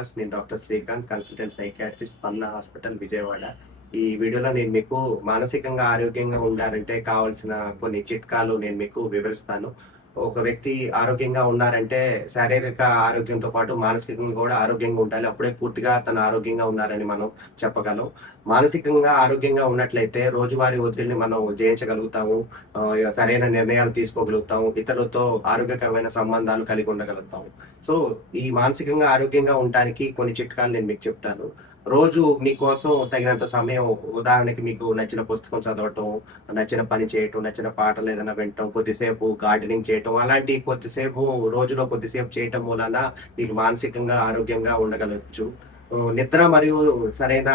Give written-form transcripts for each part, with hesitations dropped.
Viewers. నేను doctor Srikanth, consultant psychiatrist, స్పందన hospital, Vijayawada. ఈ వీడియోలో నేను మీకు మానసికంగా ఆరోగ్యంగా ఉండాలంటే కావాల్సిన కొన్ని చిట్కాలు నేను మీకు వివరిస్తాను. ఒక వ్యక్తి ఆరోగ్యంగా ఉన్నారంటే శారీరక ఆరోగ్యంతో పాటు మానసికంగా కూడా ఆరోగ్యంగా ఉండాలి. అప్పుడే పూర్తిగా తను ఆరోగ్యంగా ఉన్నారని మనం చెప్పగలం. మానసికంగా ఆరోగ్యంగా ఉన్నట్లయితే రోజువారీ ఒత్తిడిని మనం జయించగలుగుతాము. సరైన నిర్ణయాలు తీసుకోగలుగుతాము. ఇతరులతో ఆరోగ్యకరమైన సంబంధాలు కలిగి ఉండగలుగుతాము. సో, ఈ మానసికంగా ఆరోగ్యంగా ఉండటానికి కొన్ని చిట్కాలు నేను మీకు చెప్తాను. రోజు మీకోసం తగినంత సమయం, ఉదాహరణకి మీకు నచ్చిన పుస్తకం చదవటం, నచ్చిన పని చేయటం, నచ్చిన పాటలు ఏదైనా వినటం, కొద్దిసేపు గార్డెనింగ్ చేయటం, అలాంటి కొద్దిసేపు రోజులో కొద్దిసేపు చేయటం మూలాన మీకు మానసికంగా ఆరోగ్యంగా ఉండగలచ్చు. నిద్ర మరియు సరైన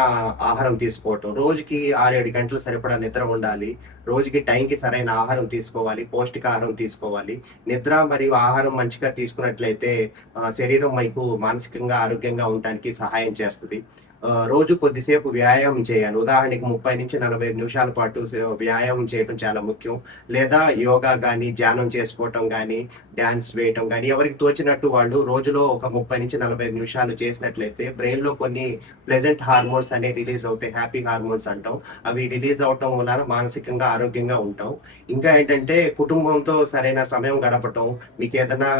ఆహారం తీసుకోవటం. రోజుకి 6, 7 గంటలు సరిపడా నిద్ర ఉండాలి. రోజుకి టైంకి సరైన ఆహారం తీసుకోవాలి. పౌష్టికాహారం తీసుకోవాలి. నిద్ర మరియు ఆహారం మంచిగా తీసుకున్నట్లయితే శరీరం మీకు మానసికంగా ఆరోగ్యంగా ఉండటానికి సహాయం చేస్తది. రోజు కొద్దిసేపు వ్యాయామం చేయాలి. ఉదాహరణకి 30-45 నిమిషాల పాటు వ్యాయామం చేయటం చాలా ముఖ్యం. లేదా యోగా గానీ, ధ్యానం చేసుకోవటం గానీ, డాన్స్ వేయటం గానీ, ఎవరికి తోచినట్టు వాళ్ళు రోజులో ఒక 30-45 నిమిషాలు చేసినట్లయితే బ్రెయిన్‌లో కొన్ని ప్లెజెంట్ హార్మోన్స్ అనేవి రిలీజ్ అవుతాయి. హ్యాపీ హార్మోన్స్ అంటాం. అవి రిలీజ్ అవ్వటం వలన మానసికంగా ఆరోగ్యంగా ఉంటాం. ఇంకా ఏంటంటే కుటుంబంతో సరైన సమయం గడపటం, మీకేదైనా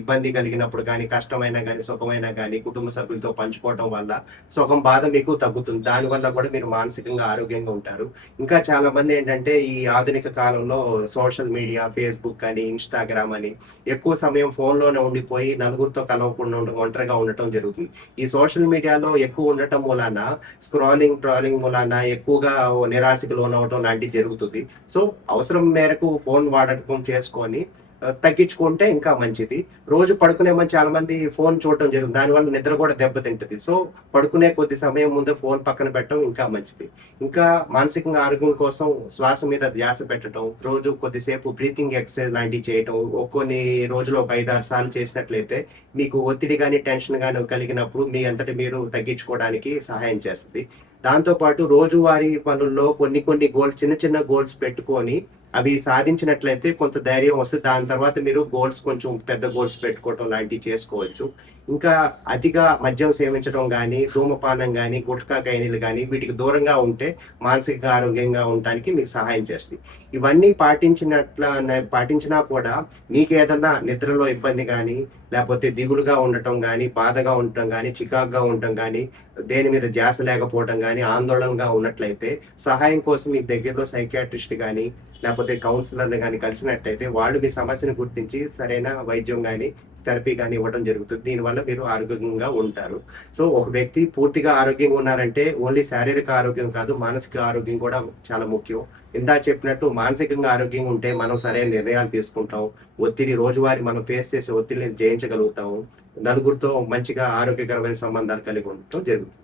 ఇబ్బంది కలిగినప్పుడు గానీ, కష్టమైనా గానీ, సుఖమైనా గానీ కుటుంబ సభ్యులతో పంచుకోవటం వల్ల సగం బాధ మీకు తగ్గుతుంది. దానివల్ల కూడా మీరు మానసికంగా ఆరోగ్యంగా ఉంటారు. ఇంకా చాలా మంది ఏంటంటే ఈ ఆధునిక కాలంలో సోషల్ మీడియా, ఫేస్‌బుక్ అని, ఇన్‌స్టాగ్రామ్ అని ఎక్కువ సమయం ఫోన్‌లోనే ఉండిపోయి నలుగురితో కలవకుండా ఒంటరిగా ఉండటం జరుగుతుంది. ఈ సోషల్ మీడియాలో ఎక్కువ ఉండటం మూలాన ట్రాలింగ్ మూలాన ఎక్కువగా నిరాశకు లోనవ్వటం లాంటివి జరుగుతుంది. సో, అవసరం మేరకు ఫోన్ వాడకం చేసుకొని తగ్గించుకుంటే ఇంకా మంచిది. రోజు పడుకునే ముందు చాలా మంది ఫోన్ చూడటం జరుగుతుంది. దానివల్ల నిద్ర కూడా దెబ్బతింటది. సో, పడుకునే కొద్ది సమయం ముందే ఫోన్ పక్కన పెట్టడం ఇంకా మంచిది. ఇంకా మానసికంగా ఆరోగ్యం కోసం శ్వాస మీద ధ్యాస పెట్టడం, రోజు కొద్దిసేపు బ్రీతింగ్ ఎక్సర్సైజ్ లాంటివి చేయటం, కొన్ని రోజులు ఒక 5, 6 సార్లు చేసినట్లయితే మీకు ఒత్తిడి గాని, టెన్షన్ గాని కలిగినప్పుడు మీ అంతట మీరు తగ్గించుకోవడానికి సహాయం చేస్తది. దాంతో పాటు రోజువారీ పనుల్లో కొన్ని చిన్న చిన్న గోల్స్ పెట్టుకొని అవి సాధించినట్లయితే కొంత ధైర్యం వస్తది. దాని తర్వాత మీరు కొంచెం పెద్ద గోల్స్ పెట్టుకోవటం లాంటివి చేసుకోవచ్చు. ఇంకా అతిగా మద్యం సేవించడం గానీ, ధూమపానం గానీ, గుట్కా ఖైనీలు గానీ వీటికి దూరంగా ఉంటే మానసికంగా ఆరోగ్యంగా ఉండటానికి మీకు సహాయం చేస్తాయి. ఇవన్నీ పాటించినా కూడా మీకేదన్నా నిద్రలో ఇబ్బంది గానీ, లేపోతే దిగులుగా ఉండటం గానీ, బాధగా ఉండటం గానీ, చికాకుగా ఉండటం గానీ, దేని మీద ధ్యాస లేకపోవడం గానీ, ఆందోళనగా ఉన్నట్లయితే సహాయం కోసం మీ దగ్గరలో సైకియాట్రిస్ట్ గానీ, లేపోతే కౌన్సిలర్‌ని గానీ కలిసినట్టయితే వాళ్ళు మీ సమస్యను గుర్తించి సరైన వైద్యం గానీ, థెరపీ గానీ ఇవ్వడం జరుగుతుంది. దీనివల్ల మీరు ఆరోగ్యంగా ఉంటారు. సో, ఒక వ్యక్తి పూర్తిగా ఆరోగ్యంగా ఉన్నారంటే ఓన్లీ శారీరక ఆరోగ్యం కాదు, మానసిక ఆరోగ్యం కూడా చాలా ముఖ్యం. ఇందాక చెప్పినట్టు మానసికంగా ఆరోగ్యంగా ఉంటే మనం సరైన నిర్ణయాలు తీసుకుంటాం. రోజువారీ మనం ఫేస్ చేసే ఒత్తిడిని జయించగలుగుతాము. నలుగురితో మంచిగా ఆరోగ్యకరమైన సంబంధాలు కలిగి ఉండటం జరుగుతుంది.